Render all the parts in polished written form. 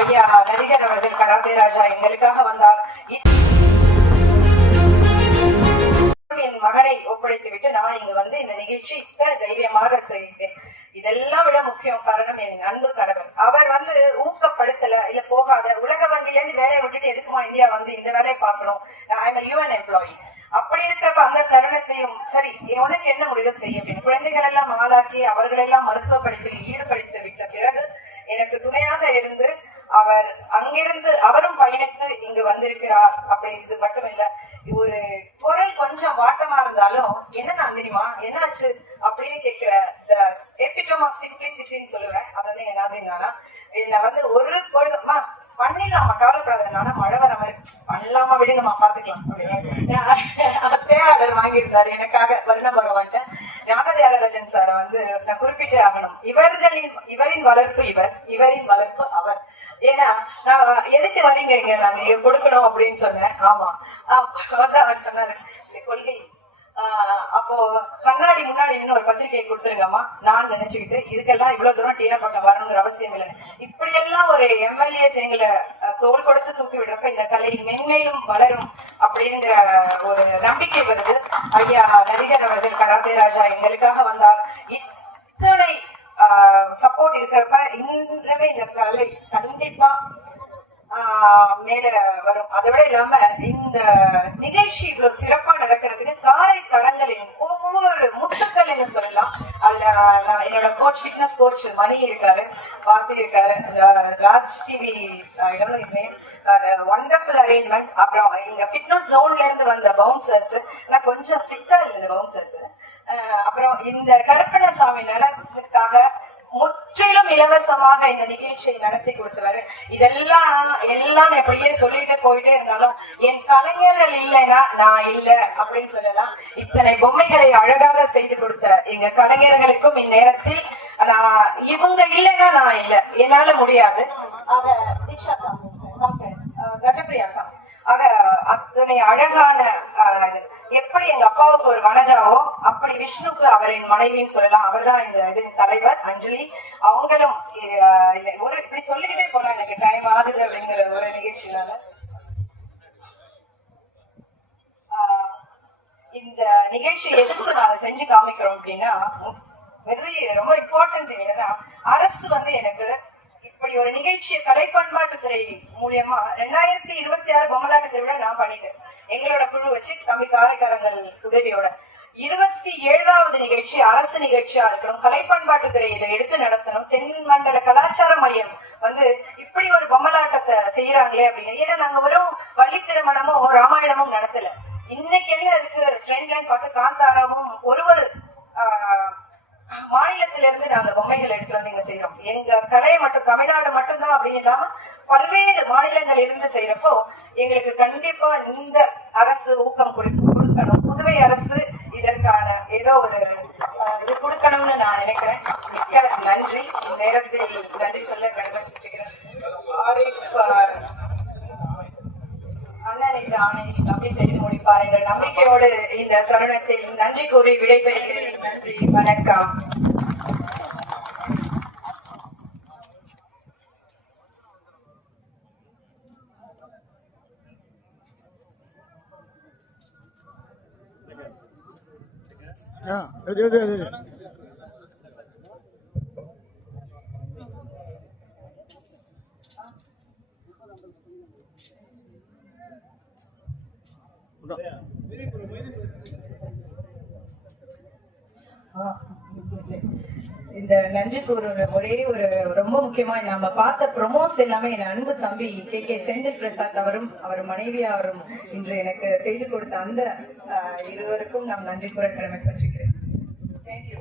ஐயா நடிகர் அவர்கள் கராத்தே ராஜா எங்களுக்காக வந்தார். என் மகனை ஒப்படைத்து விட்டு நான் இங்கு வந்து இந்த நிகழ்ச்சி இத்தனை தைரியமாக செய்தேன். இதெல்லாம் விட முக்கியம் காரணம் என் அன்பு கணவர். அவர் வந்து ஊக்கப்படுத்தல, இல்ல போகாத, உலக வங்கில இருந்து வேலையை விட்டுட்டு எதுக்குமா இந்தியா வந்து இந்த வேலையை பார்க்கணும், UN எம்ப்ளாயி. அப்படி இருக்கிறப்ப அந்த தருணத்தையும் சரி உனக்கு என்ன முடிவு செய்ய அப்படின்னு குழந்தைகள் எல்லாம் ஆளாக்கி அவர்களெல்லாம் மருத்துவ படிப்பில் ஈடுபடுத்தி விட்ட பிறகு எனக்கு துணையாக இருந்து அவர் அங்கிருந்து அவரும் பயணித்து இங்கு வந்திருக்கிறார். அப்படி இது மட்டும் இல்ல, ஒரு குரல் கொஞ்சம் வாட்டமா இருந்தாலும் என்ன தெரியுமா என்னாச்சு அப்படின்னு கேட்கிற எபிட்டோம் ஆஃப் சிம்பிளிசிட்டின்னு சொல்லுவேன். அது வந்து எங்க நாசிங்கானா இதுல வந்து ஒரு பொழுதுமா பண்ணிடலாமா கவலைப்படாத, மழை வர மாதிரி பண்ணலாமா விடுங்கம்மா பாத்துக்கலாம் தேவாளர் வாங்கியிருந்தாரு எனக்காக வருண பகவான்ட்ட. ஞானதியாகராஜன் சார வந்து நான் குறிப்பிட்டே ஆகணும். இவரின் வளர்ப்பு இவரின் வளர்ப்பு அவர். ஏன்னா நான் எதுக்கு வரீங்க இங்க நான் நீங்க கொடுக்கணும் அப்படின்னு சொன்னேன். ஆமா அவர் சொன்னாரு இந்த கொள்கை. அப்போ கண்ணாடி முன்னாடி இன்னும் ஒரு பத்திரிகையை கொடுத்துருங்கம்மா நான் நினைச்சுக்கிட்டு இதுக்கெல்லாம் இவ்வளவு தூரம் டிஆர் பட்டம் வரணுங்கிற அவசியம் இல்லை. இப்படி எல்லாம் ஒரு எம்எல்ஏஸ் எங்களை தோல் கொடுத்து தூக்கி விடுறப்ப இந்த கலை மென்மேலும் வளரும் அப்படிங்கிற ஒரு நம்பிக்கை வருது. ஐயா நடிகர் அவர்கள் கராத்தே ராஜா எங்களுக்காக வந்தார். இத்தனை சப்போர்ட் இருக்கிறப்ப இன்னுமே இந்த கலை கண்டிப்பா மேல வரும். அதை விட இல்லாம இந்த நிகழ்ச்சி இவ்வளவு சிறப்பா நடக்கிறதுக்கு காரை கரங்களின் ஒவ்வொரு முத்துக்கள் சொல்லலாம். அதுல என்னோட கோச் ஃபிட்னஸ் கோச் மணி இருக்காரு, பார்த்தி இருக்காரு, ராஜ் டிவி வண்டர்ஃபுல் அரேஞ்ச்மெண்ட். அப்புறம் இங்க ஃபிட்னஸ் ஜோன்ல இருந்து வந்த பவுன்சர்ஸ், நான் கொஞ்சம் ஸ்ட்ரிக்டா இருந்த பவுன்சர்ஸ். அப்புறம் இந்த கருப்பணசாமி நடனத்துக்காக முற்றிலும் இலவசமாக இந்த நிகழ்ச்சியை நடத்தி கொடுத்தவர். இதெல்லாம் எப்படியே சொல்லிட்டு போயிட்டே இருந்தாலும் என் கலைஞர்கள் இல்லைன்னா நான் இல்ல அப்படின்னு சொல்லலாம். இத்தனை பொம்மைகளை அழகாக செய்து கொடுத்த எங்க கலைஞர்களுக்கும் இந்நேரத்தில் இவங்க இல்லைன்னா நான் இல்ல, என்னால முடியாது. கஜப்பிரியாக்கா ஆக அத்தனை அழகான எப்படி எங்க அப்பாவுக்கு ஒரு வனஜாவோ அப்படி விஷ்ணுக்கு அவரின் மனைவின்னு சொல்லலாம். அவர் தான் இந்த இது தலைவர் அஞ்சலி. அவங்களும் ஒரு இப்படி சொல்லிக்கிட்டே போலாம், எனக்கு டைம் ஆகுது அப்படிங்கிற ஒரு நிகழ்ச்சினால இந்த நிகழ்ச்சி எதுக்கு நாங்க செஞ்சு காமிக்கிறோம் அப்படின்னா ரொம்ப இம்பார்ட்டன்ட் என்னன்னா அரசு வந்து எனக்கு இப்படி ஒரு நிகழ்ச்சியை கலை பண்பாட்டுத்துறை மூலியமா 2026 பொம்மலாட்ட திருவிழா நான் பண்ணிட்டேன். எங்களோட குழு வச்சு தம்பி காரைக்காரங்கள் உதவியோட 27வது நிகழ்ச்சி அரசு நிகழ்ச்சியா இருக்கணும். கலை பண்பாட்டுத்துறை இதை எடுத்து நடத்தணும். தென் மண்டல கலாச்சார மையம் வந்து இப்படி ஒரு பொம்மலாட்டத்தை செய்யறாங்களே அப்படின்னு. ஏன்னா நாங்க வெறும் வள்ளி திருமணமும் ராமாயணமும் நடத்தல. இன்னைக்கு என்ன இருக்கு ட்ரெண்ட்லன்னு பார்த்து காந்தாராவும் ஒரு மாநிலத்திலிருந்து நாங்க பொம்மைகள் எடுத்து வந்து இங்க செய்யறோம். எங்க கலையை மட்டும் தமிழ்நாடு மட்டும்தான் அப்படின்னு இல்லாம பல்வேறு மாநிலங்கள் இருந்து செய்யறப்போ எங்களுக்கு கண்டிப்பா இந்த அரசு ஊக்கம் கொடுக்கணும். புதுவை அரசு இதற்கான ஏதோ ஒரு இது கொடுக்கணும்னு நான் நினைக்கிறேன். மிக்க நன்றி. இந்நேரத்தில் நன்றி சொல்ல கடமைப்பட்டுகிறேன். அண்ணன் என்ற ஆணை தம்பி செய்து முடிப்பார் என்ற நம்பிக்கையோடு இந்த தருணத்தில் நன்றி கூறி விடைபெறுகிறேன். நன்றி, வணக்கம். இந்த நன்றி கூறுற ஒரே ஒரு ரொம்ப முக்கியமா நம்ம பார்த்த ப்ரொமோஸ் எல்லாமே என் அன்பு தம்பி கே செந்தில் பிரசாத் அவரும் அவர் மனைவி அவரும் இன்று எனக்கு செய்து கொடுத்த அந்த இருவருக்கும் நாம் நன்றி கூற கடமைப்பட்டிருக்கிறேன். தேங்க்யூ.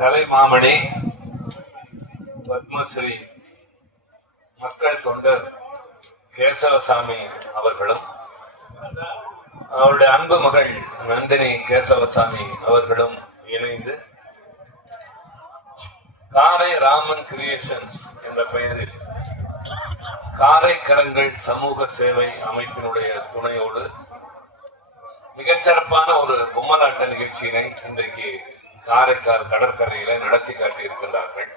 கலை மாமணி பத்மஸ்ரீ மக்கள் தொண்டர் கேசவசாமி அவர்களும் அவருடைய அன்பு மகள் நந்தினி கேசவசாமி அவர்களும் இணைந்து காரை ராமன் கிரியேஷன்ஸ் என்ற பெயரில் காரைக்கரங்கள் சமூக சேவை அமைப்பினுடைய துணையோடு மிகச்சிறப்பான ஒரு பொம்மலாட்ட நிகழ்ச்சியினை இன்றைக்கு காரைக்கால் கடற்கரையில நடத்தி காட்டியிருக்கிறார்கள்.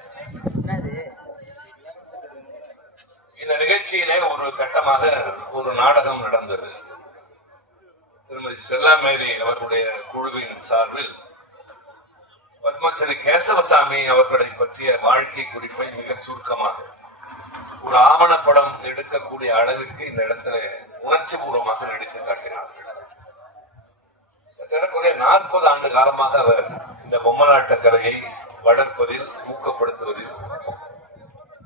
நிகழ்ச்சியிலே ஒரு கட்டமாக ஒரு நாடகம் நடந்தது. திருமதி ஸ்டெல்லா மேரி அவர்களுடைய குழுவின் சார்பில் பத்மஸ்ரீ கேசவசாமி அவர்களை பற்றிய வாழ்க்கை குறிப்பை மிக சுருக்கமாக ஒரு ஆவணப்படம் எடுக்கக்கூடிய அளவிற்கு இந்த இடத்துல உணர்ச்சி பூர்வமாக நடித்து காட்டினார்கள். சற்றக்குறைய 40 ஆண்டு காலமாக அவர் இந்த பொம்மலாட்ட கலையை வளர்ப்பதில் ஊக்கப்படுத்துவதில்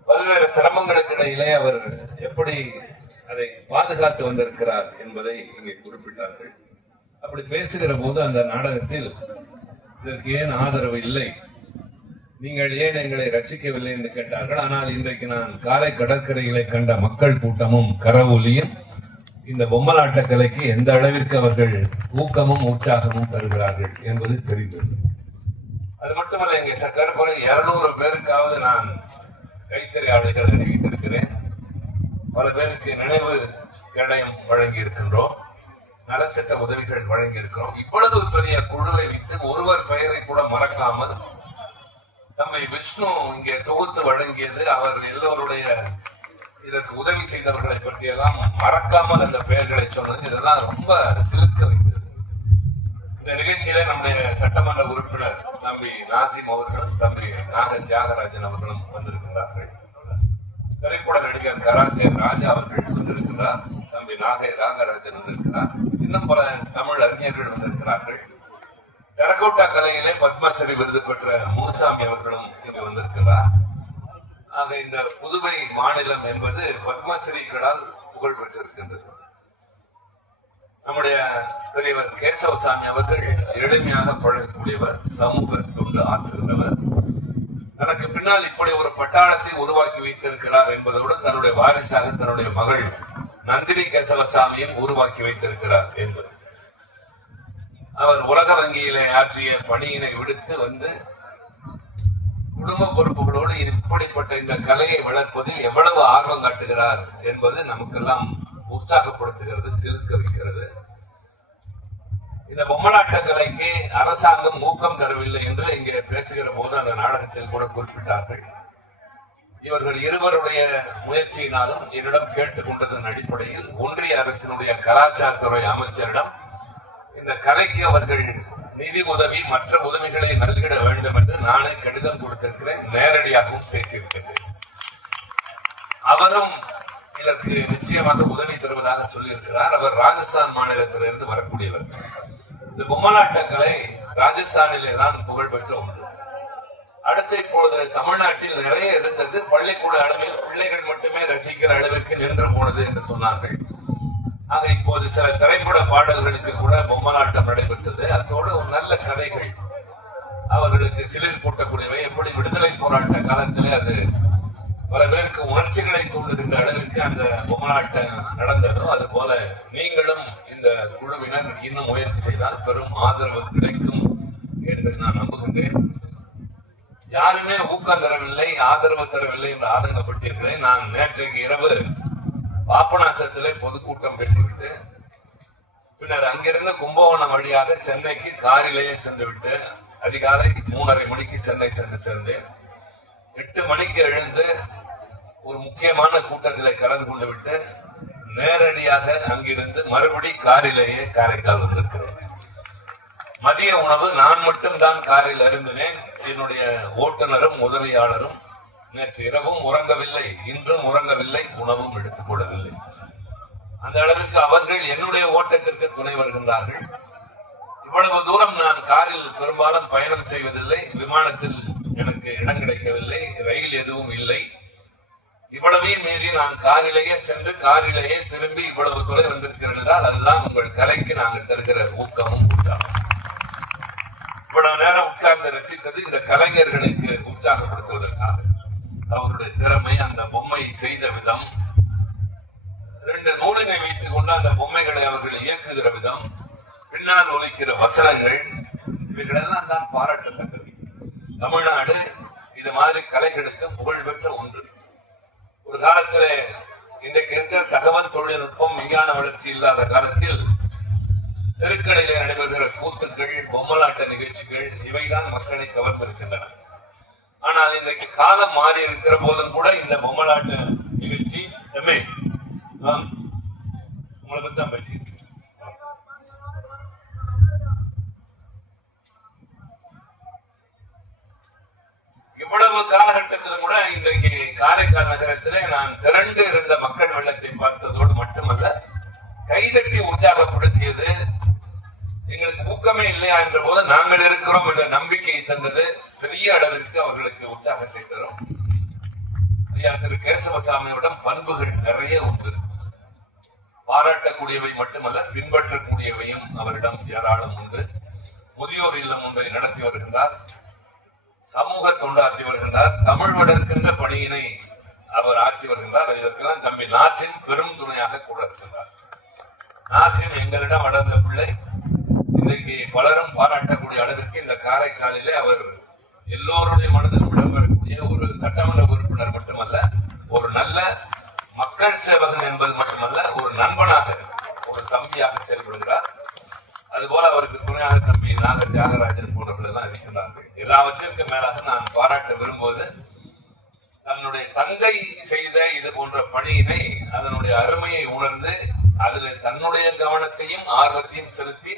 பல்வேறு சிரமங்களுக்கு இடையிலே அவர் எப்படி அதை பாதுகாத்து வந்திருக்கிறார் என்பதை இங்கே குறிப்பிட்டார்கள். அப்படி பேசுகிற போது அந்த நாடகத்தில் இதற்கு ஏன் ஆதரவு இல்லை, நீங்கள் ஏன் எங்களை ரசிக்கவில்லை என்று கேட்டார்கள். ஆனால் இன்றைக்கு நான் காலை கடற்கரையிலே கண்ட மக்கள் கூட்டமும் கரவொலியும் இந்த பொம்மலாட்ட கலைக்கு எந்த அளவிற்கு அவர்கள் ஊக்கமும் உற்சாகமும் தருகிறார்கள் என்பது தெரிந்தது. அது மட்டுமல்ல, இங்கே சற்றக்குறை 200 பேருக்காவது நான் கைத்தறியாளர்கள் அறிவித்திருக்கிறேன். பல பேருக்கு நினைவு கேடயம் வழங்கி இருக்கின்றோம், நலத்திட்ட உதவிகள் வழங்கி இருக்கிறோம். இவ்வளவு பெரிய குழுவை வைத்து ஒருவர் பெயரை கூட மறக்காமல் தம்மை விஷ்ணு இங்கே தொகுத்து வழங்கியது, அவர் எல்லோருடைய இதற்கு உதவி செய்தவர்களை பற்றியெல்லாம் மறக்காமல் அந்த பெயர்களை சொன்னது, இதெல்லாம் ரொம்ப சிலுக்க வைத்தது. இந்த நிகழ்ச்சியிலே நம்முடைய சட்டமன்ற உறுப்பினர் தம்பி நாசிம் அவர்களும் தம்பி நாகர் தியாகராஜன் அவர்களும் வந்திருக்கிறார்கள். திரைப்பட நடிகர் கராத்தே ராஜா அவர்கள் வந்திருக்கிறார், தம்பி நாகை ராகராஜன் வந்திருக்கிறார், இன்னும் பல தமிழ் அறிஞர்கள் வந்திருக்கிறார்கள். டெரகோட்டா கலையிலே பத்மஸ்ரீ விருது பெற்ற முனுசாமி அவர்களும் இங்கு வந்திருக்கிறார். ஆக இந்த புதுவை மாநிலம் என்பது பத்மஸ்ரீகளால் புகழ் பெற்றிருக்கின்றது. நம்முடைய பெரியவர் கேசவசாமி அவர்கள் எளிமையாக பழகக்கூடியவர், சமூக தொண்டு ஆற்றுகிறவர். தனக்கு பின்னால் இப்படி ஒரு பட்டாளத்தை உருவாக்கி வைத்திருக்கிறார் என்பதோடு தன்னுடைய வாரிசாக தன்னுடைய மகள் நந்தினி கேசவசாமியும் உருவாக்கி வைத்திருக்கிறார் என்பது. அவர் உலக வங்கியிலே ஆற்றிய பணியினை விடுத்து வந்து குடும்ப பொறுப்புகளோடு இப்படிப்பட்ட இந்த கலையை வளர்ப்பதில் எவ்வளவு ஆர்வம் காட்டுகிறார் என்பது நமக்கெல்லாம் உற்சாகப்படுத்துகிறது, சிலுக்க வைக்கிறது. இந்த பொம்மலாட்ட கலைக்கு அரசாங்கம் ஊக்கம் தரவில்லை என்று இங்கே பேசுகிற போது அந்த நாடகத்தில் கூட குறிப்பிட்டார்கள். இவர்கள் இருவருடைய முயற்சியினாலும் என்னிடம் கேட்டுக் கொண்டதன் அடிப்படையில் ஒன்றிய அரசினுடைய கலாச்சாரத்துறை அமைச்சரிடம் இந்த கலைக்கு அவர்கள் நிதி உதவி மற்ற உதவிகளை நல்கிட வேண்டும் என்று நானே கடிதம் கொடுத்திருக்கிறேன், நேரடியாகவும் பேசியிருக்கிறேன். அவரும் இதற்கு நிச்சயமாக உதவி தருவதாக சொல்லியிருக்கிறார். அவர் ராஜஸ்தான் மாநிலத்திலிருந்து வரக்கூடியவர். இந்த பொம்மலாட்ட கலை ராஜஸ்தானிலே தான் புகழ்பெற்ற ஒன்று. அடுத்து இப்பொழுது தமிழ்நாட்டில் நிறைய இருந்தது, பள்ளிக்கூட அளவில் பிள்ளைகள் மட்டுமே ரசிக்கிற அளவிற்கு நின்று போனது என்று சொன்னார்கள். ஆக இப்போது சில திரைப்பட பாடல்களுக்கு கூட பொம்மலாட்டம் நடைபெற்றது. அத்தோடு ஒரு நல்ல கதைகள் அவர்களுக்கு சிலிர் கூட்டக்கூடியவை. எப்படி விடுதலை போராட்ட காலத்திலே அது பல பேருக்கு உணர்ச்சிகளை தூண்டுகின்ற அளவிற்கு அந்த பொம்மலாட்டம் நடந்ததோ, அது போல நீங்களும் இந்த குழுவினர் இன்னும் முயற்சி செய்தால் பெரும் ஆதரவு கிடைக்கும் என்று நான் நம்புகின்றேன். யாருமே ஊக்கம் தரவில்லை, ஆதரவு தரவில்லை என்று ஆதங்கப்பட்டிருக்கிறேன். நான் நேற்றைக்கு இரவு பாபநாசத்திலே பொதுக்கூட்டம் பேசிவிட்டு பின்னர் அங்கிருந்து கும்பகோணம் வழியாக சென்னைக்கு காரிலேயே சென்றுவிட்டு அதிகாலை 3:30 மணிக்கு சென்னை சென்று சேர்ந்தேன். 8 மணிக்கு எழுந்து ஒரு முக்கியமான கூட்டத்தில் கலந்து கொண்டு விட்டு நேரடியாக அங்கிருந்து மறுபடி காரிலேயே காரைக்கால் வந்திருக்கிறேன். மதிய உணவு நான் மட்டும்தான் காரில் அருந்தினேன். என்னுடைய ஓட்டுநரும் உதவியாளரும் நேற்று இரவும் உறங்கவில்லை, இன்றும் உறங்கவில்லை, உணவும் எடுத்துக் கொள்ளவில்லை. அந்த அளவிற்கு அவர்கள் என்னுடைய ஓட்டத்திற்கு துணை வருகின்றார்கள். இவ்வளவு தூரம் நான் காரில் பெரும்பாலும் பயணம் செய்வதில்லை, விமானத்தில் எனக்கு இடம் கிடைக்கவில்லை, ரயில் எதுவும் இல்லை. இவ்வளவையும் மீறி நான் காரிலேயே சென்று காரிலேயே திரும்பி இவ்வளவு தொலை வந்திருக்கிறதால் அதுதான் உங்கள் கலைக்கு நாங்கள் தருகிற ஊக்கமும் உற்சாகம். இவ்வளவு நேரம் உட்கார்ந்து ரசித்தது இந்த கலைஞர்களுக்கு உற்சாகப்படுத்துவதற்காக. அவருடைய திறமை, அந்த பொம்மை செய்த விதம், 2 நூலினை வைத்துக் கொண்டு அந்த பொம்மைகளை அவர்கள் இயக்குகிற விதம், பின்னால் ஒலிக்கிற வசனங்கள், இவைகளெல்லாம் தான் பாராட்டத்தக்கது. தமிழ்நாடு இது மாதிரி கலைகளுக்கு புகழ்பெற்ற ஒன்று. ஒரு காலத்திலே இன்றைக்கு இருக்கிற தகவல் தொழில்நுட்பம் விஞ்ஞான வளர்ச்சி இல்லாத காலத்தில் தெருக்கடையிலே நடைபெறுகிற கூத்துக்கள், பொம்மலாட்ட நிகழ்ச்சிகள் இவைதான் மக்களை கவர்ந்திருக்கின்றன. ஆனால் இன்றைக்கு காலம் மாறி இருக்கிற போதும் கூட இந்த பொம்மலாட்ட நிகழ்ச்சி எம்ஏ உங்களை பத்தி தான் பேசி இவ்வளவு காலகட்டத்தில் கூட இன்றைக்கு காரைக்கால் நகரத்திலே நான் திரண்டு இருந்த மக்கள் வெள்ளத்தை பார்த்ததோடு மட்டுமல்ல, கைதட்டி உற்சாகப்படுத்தியது, எங்களுக்கு ஊக்கமே இல்லையா என்ற போது நாங்கள் இருக்கிறோம் என்ற நம்பிக்கையை தந்தது பெரிய அளவிற்கு அவர்களுக்கு உற்சாகத்தை தரும். ஐயா திரு கேசவசாமியிடம் பண்புகள் நிறைய உண்டு. பாராட்டக்கூடியவை மட்டுமல்ல, பின்பற்றக்கூடியவையும் அவரிடம் ஏராளம் உண்டு. முதியோர் இல்லம் ஒன்றை நடத்தி வருகின்றார், சமூக தொண்டாற்றி வருகின்றார், தமிழ் வளர்க்கின்ற பணியினை அவர் ஆற்றி வருகின்றார். இதற்கெல்லாம் தம்பி நாசிம் பெரும் துணையாக கூட இருக்கின்றார். நாசிம் எங்களிடம் வளர்ந்த பிள்ளை. இன்றைக்கு பலரும் பாராட்டக்கூடிய அளவிற்கு இந்த காரைக்காலிலே அவர் எல்லோருடைய மனதிலும் இடம்பெறக்கூடிய ஒரு சட்டமன்ற உறுப்பினர் மட்டுமல்ல, ஒரு நல்ல மக்கள் சேவகன் என்பது மட்டுமல்ல, ஒரு நண்பனாக, ஒரு தம்பியாக செயல்படுகிறார். அதுபோல அவருக்கு துணையாக தம்பி நாக தியாகராஜன் போன்றவர்கள் எல்லாம் இருக்கின்றார்கள். எல்லாவற்றிற்கும் மேலாக நான் பாராட்ட விரும்புவது, தன்னுடைய தந்தை செய்த இது போன்ற பணியினை அதனுடைய அருமையை உணர்ந்து அதில் தன்னுடைய கவனத்தையும் ஆர்வத்தையும் செலுத்தி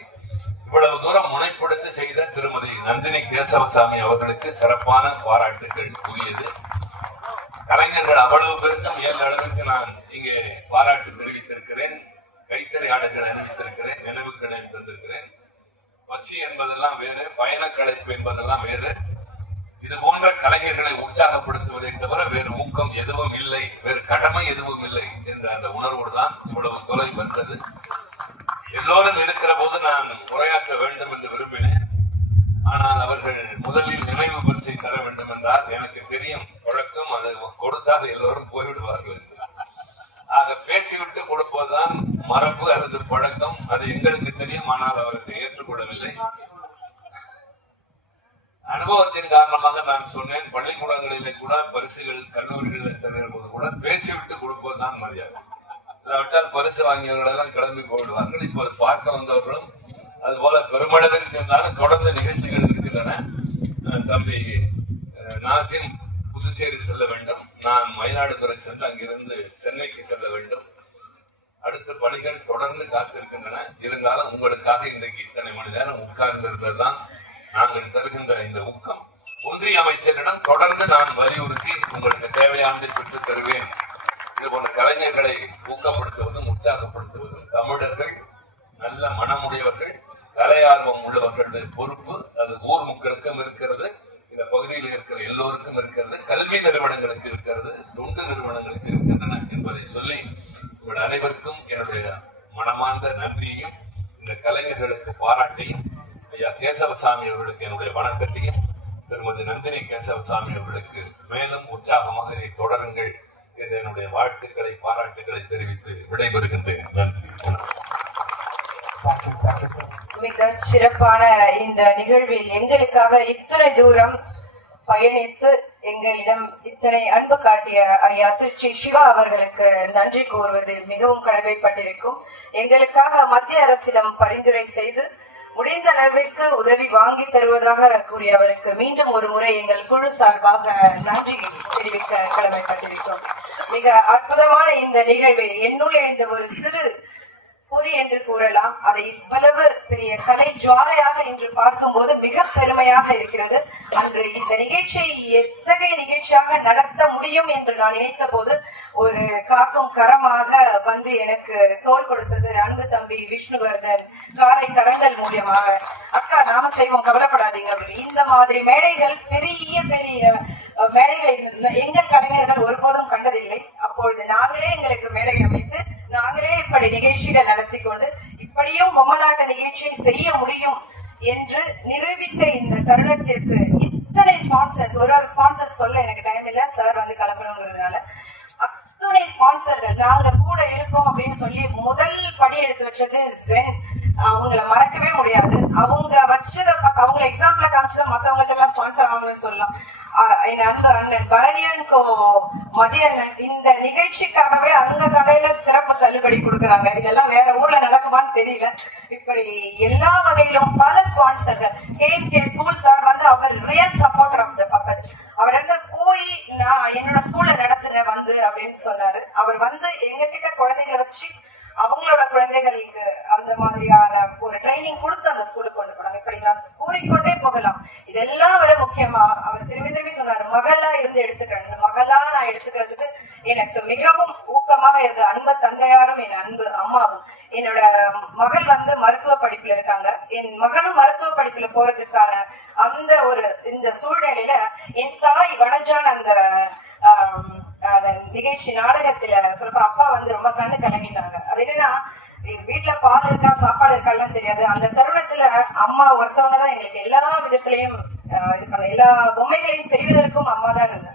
இவ்வளவு தூரம் முனைப்படுத்தி செய்த திருமதி நந்தினி கேசவசாமி அவர்களுக்கு சிறப்பான பாராட்டுகள் கூறியது. கலைஞர்கள் அவ்வளவு பேருக்கும் இயன்ற அளவுக்கு நான் இங்கே பாராட்டு தெரிவித்திருக்கிறேன், கைத்தறி ஆடைகள் அறிவித்திருக்கிறேன், நினைவுகளை தந்திருக்கிறேன். பசி என்பதெல்லாம் வேறு, பயண களைப்பு என்பதெல்லாம் வேறு. இது போன்ற கலைஞர்களை உற்சாகப்படுத்துவதை தவிர வேறு ஊக்கம் எதுவும் இல்லை, வேறு கடமை எதுவும் இல்லை என்ற அந்த உணர்வோடு தான் இவ்வளவு தொலை வந்தது. எல்லோரும் இருக்கிற போது நான் உரையாற்ற வேண்டும் என்று விரும்பினேன். ஆனால் அவர்கள் முதலில் நினைவு பரிசை தர வேண்டும் என்றால் எனக்கு தெரியும் பழக்கம், அது கொடுத்தால் எல்லோரும் போய்விடுவார்கள். ஆக பேசிவிட்டு கொடுப்பதுதான் மரபு அல்லது பழக்கம், அது எங்களுக்கு தெரியும். ஆனால் அவர்கள் ஏற்றுக்கொள்ளவில்லை. அனுபவத்தின் காரணமாக நான் சொன்னேன், பள்ளிக்கூடங்களிலே கூட பரிசுகள் கல்லூரிகளில் தருகிற போது கூட பேசிவிட்டு கொடுப்பதுதான் மரியாதை. விட்டால் பரிசு வாங்கியவர்கள் எல்லாம் கிளம்பி போயிடுவார்கள். இப்போது பார்க்க வந்தவர்களும் அதுபோல பெருமளவிற்கு இருந்தாலும் தொடர்ந்து நிகழ்ச்சிகள் இருக்கின்றன. தம்பி நாசிம் புதுச்சேரி செல்ல வேண்டும், நான் மயிலாடுதுறை சென்று அங்கிருந்து சென்னைக்கு செல்ல வேண்டும். அடுத்த பணிகள் தொடர்ந்து காத்திருக்கின்றன. இருந்தாலும் உங்களுக்காக இன்றைக்கு இத்தனை மணி நேரம் உட்கார்ந்திருந்ததுதான் நாங்கள் தருகின்ற இந்த ஊக்கம். ஒன்றிய அமைச்சரிடம் தொடர்ந்து நான் வலியுறுத்தி உங்களுக்கு தேவையானதை பெற்றுத் தருவேன். இது போன்ற கலைஞர்களை ஊக்கப்படுத்துவதும் உற்சாகப்படுத்துவதும் தமிழர்கள் நல்ல மனமுடையவர்கள், கலையார்வம் உள்ளவர்களுடைய பொறுப்பு அது ஊர் மக்களுக்கும் இருக்கிறது, இந்த பகுதியில் இருக்கிற எல்லோருக்கும் இருக்கிறது, கல்வி நிறுவனங்களுக்கு இருக்கிறது, தொண்டு நிறுவனங்களுக்கு இருக்கின்றன என்பதை சொல்லி உங்கள் அனைவருக்கும் என்னுடைய மனமார்ந்த நன்றியையும் இந்த கலைஞர்களுக்கு பாராட்டையும், ஐயா கேசவசாமி அவர்களுக்கு என்னுடைய வணக்கத்தையும், திருமதி நந்தினி கேசவசாமி அவர்களுக்கு மேலும் உற்சாகமாக இதை தொடருங்கள் என்ற என்னுடைய வாழ்த்துக்களை பாராட்டுகளை தெரிவித்து விடைபெறுகின்றேன். நன்றி. மிக சிறப்பான இந்த நிகழ்வில் எங்களுக்காக இத்தனை தூரம் பயணித்து எங்களிடம் இத்தனை அன்பு காட்டிய ஐயா திருச்சி சிவா அவர்களுக்கு நன்றி கூறுவது மிகவும் கடமைப்பட்டிருக்கும். எங்களுக்காக மத்திய அரசிடம் பரிந்துரை செய்து முடிந்த அளவிற்கு உதவி வாங்கி தருவதாக கூறிய அவருக்கு மீண்டும் ஒரு முறை எங்கள் குழு சார்பாக நன்றி தெரிவிக்க கடமைப்பட்டிருக்கிறோம். மிக அற்புதமான இந்த நிகழ்வை என்னுள் எழுந்த ஒரு சிறு பொறி என்று கூறலாம். அதை இவ்வளவு பெரிய கலை ஜுவாலையாக இன்று பார்க்கும்போது மிக பெருமையாக இருக்கிறது. அன்று இந்த நிகழ்ச்சியை எத்தகைய நிகழ்ச்சியாக நடத்த முடியும் என்று நான் நினைத்த போது ஒரு காக்கும் கரமாக வந்து எனக்கு தோள் கொடுத்தது அன்பு தம்பி விஷ்ணுவர்தன். காரை கரங்கள் மூலியமாக அக்கா நாம செய்வோம், கவலைப்படாதீங்க. இந்த மாதிரி மேடைகள் பெரிய பெரிய மேடைகளை எங்கள் கலைஞர்கள் ஒருபோதும் கண்டதில்லை. அப்பொழுது நாங்களே எங்களுக்கு மேடை அமைத்து நாங்களே இப்படி நிகழ்ச்சிகள் நடத்தி கொண்டு இப்படியும் பொம்மலாட்ட நிகழ்ச்சியை செய்ய முடியும் என்று நிரூபித்த இந்த தருணத்திற்கு இத்தனை ஸ்பான்சர்ஸ், ஒரு ஸ்பான்சர் சொல்ல எனக்கு டைம் இல்ல, சார் வந்து கலப்பணுங்கிறதுனால அத்துணை ஸ்பான்சர்கள் நாங்க கூட இருக்கோம் அப்படின்னு சொல்லி முதல் படி எடுத்து வச்சது ஜென். அவங்கள மறக்கவே முடியாது. அவங்க வச்சதை பார்த்து அவங்க எக்ஸாம்பிள காமிச்சுதான் மத்தவங்களுக்கு எல்லாம் ஸ்பான்சர் ஆகணும்னு சொல்லலாம். என் அன்பு அண்ணன் பரணியன்கோ மதியண்ணன் இந்த நிகழ்ச்சிக்காகவே அங்க கடையில சிறப்பு தள்ளுபடி கொடுக்கறாங்க. இதெல்லாம் வேற ஊர்ல நடக்குமான்னு தெரியல. இப்படி எல்லா வகையிலும் பல ஸ்பான்சர்கள். KMK ஸ்கூல் சார் வந்து அவர் real supporter of the puppet. அவர் வந்து போய் நான் என்னோட ஸ்கூல்ல நடத்துங்க வந்து அப்படின்னு அப்படின்னு சொன்னாரு. அவர் வந்து எங்க கிட்ட குழந்தைகளை வச்சு அவங்களோட குழந்தைகளுக்கு அந்த மாதிரியான ஒரு ட்ரைனிங் கொடுத்து அந்த ஸ்கூலுக்கு கொண்டு போனாங்க. இப்படி நான் கூறிக்கொண்டே போகலாம். இதெல்லாம் வர முக்கியமா அவர் திரும்பி திரும்பி சொன்னாரு, மகளா இருந்து எடுத்துக்கிறேன். இந்த மகளா நான் எடுத்துக்கிறதுக்கு எனக்கு மிகவும் ஊக்கமாக இருந்த அன்பு தந்தையாரும் என் அன்பு அம்மாவும். என்னோட மகள் வந்து மருத்துவ படிப்புல இருக்காங்க. என் மகனும் மருத்துவ படிப்புல போறதுக்கான அந்த ஒரு இந்த சூழ்நிலையில என் தாய் வனஜான் அந்த நிகழ்ச்சி நாடகத்துல சொல்ல அப்பா வந்து ரொம்ப கண்ணு கலங்கிட்டாங்க. அது என்னன்னா, வீட்டுல பால் இருக்கா சாப்பாடு இருக்கான்னு தெரியாது. அந்த தருணத்துல அம்மா ஒருத்தவங்க தான் எங்களுக்கு எல்லா விதத்திலையும் இது பண்ண, எல்லா பொம்மைகளையும் செய்வதற்கும் அம்மா தான் இருந்தாங்க.